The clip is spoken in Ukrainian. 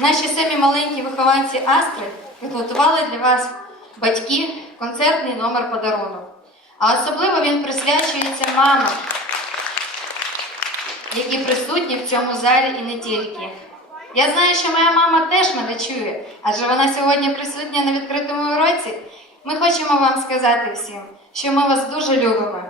Наші самі маленькі вихованці Астри підготували для вас батьки концертний номер подарунок. А особливо він присвячується мамам, які присутні в цьому залі і не тільки. Я знаю, що моя мама теж мене чує, адже вона сьогодні присутня на відкритому уроці. Ми хочемо вам сказати всім, що ми вас дуже любимо